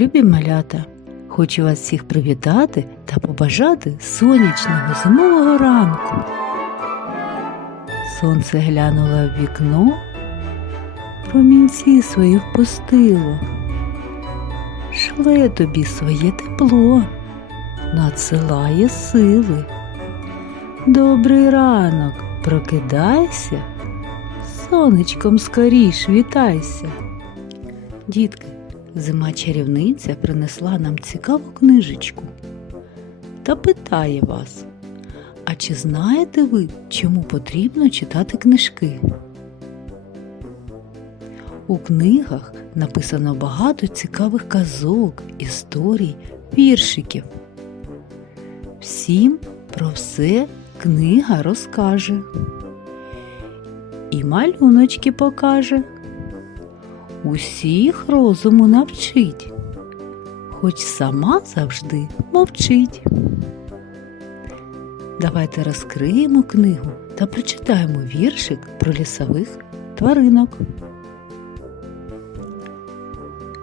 Любі малята, хочу вас всіх привітати та побажати сонячного зимового ранку. Сонце глянуло в вікно, промінці свої впустило. Шле тобі своє тепло, надсилає сили. Добрий ранок, прокидайся, сонечком скоріш вітайся. Дітки, зима чарівниця принесла нам цікаву книжечку та питає вас, а чи знаєте ви, чому потрібно читати книжки? У книгах написано багато цікавих казок, історій, віршиків. Всім про все книга розкаже. І малюночки покаже. Усіх розуму навчить, хоч сама завжди мовчить. Давайте розкриємо книгу та прочитаємо віршик про лісових тваринок.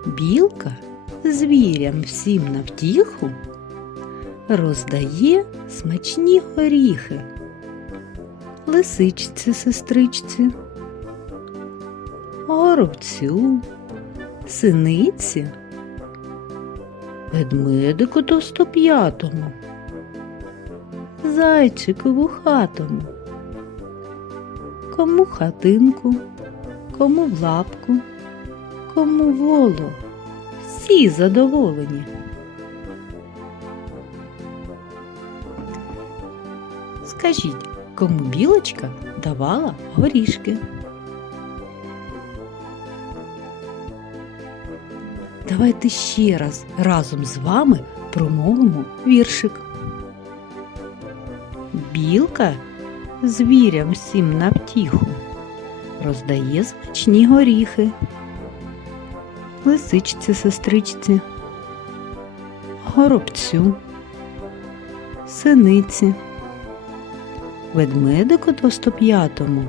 Білка звірям всім на втіху роздає смачні горіхи. Лисичці сестричці, горобцю, синиці, ведмедику товстоп'ятому, зайчику вухатому, кому хатинку, кому в лапку, кому волу, всі задоволені. Скажіть, кому білочка давала горішки? Давайте ще раз разом з вами промовимо віршик. Білка звірям всім на втіху роздає смачні горіхи. Лисичці сестричці, горобцю, синиці, ведмедику товстоп'ятому,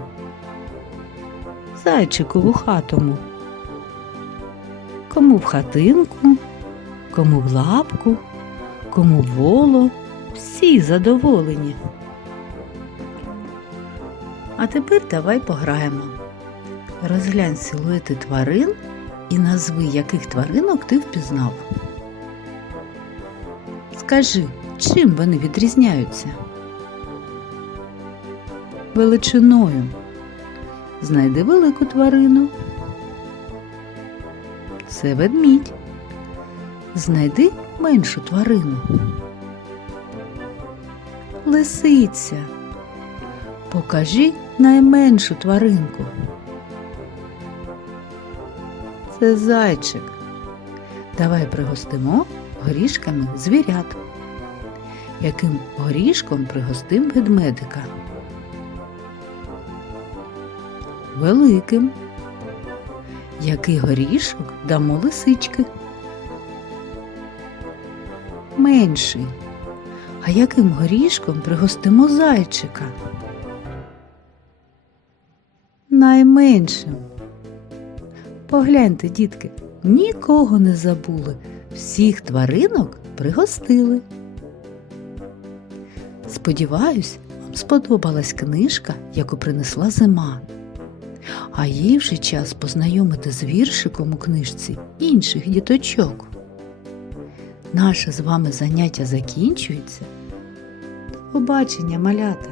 зайчику вухатому, кому в хатинку, кому в лапку, кому в воло, всі задоволені. А тепер давай пограємо. Розглянь силуети тварин і назви, яких тваринок ти впізнав. Скажи, чим вони відрізняються? Величиною. Знайди велику тварину. Це ведмідь. Знайди меншу тварину. Лисиця. Покажи найменшу тваринку. Це зайчик. Давай пригостимо горішками звірят. Яким горішком пригостим ведмедика? Великим. Який горішок дамо лисички? Менший. А яким горішком пригостимо зайчика? Найменшим. Погляньте, дітки, нікого не забули, всіх тваринок пригостили. Сподіваюсь, вам сподобалась книжка, яку принесла зима. А їй вже час познайомити з віршиком у книжці інших діточок. Наше з вами заняття закінчується. До побачення, малята!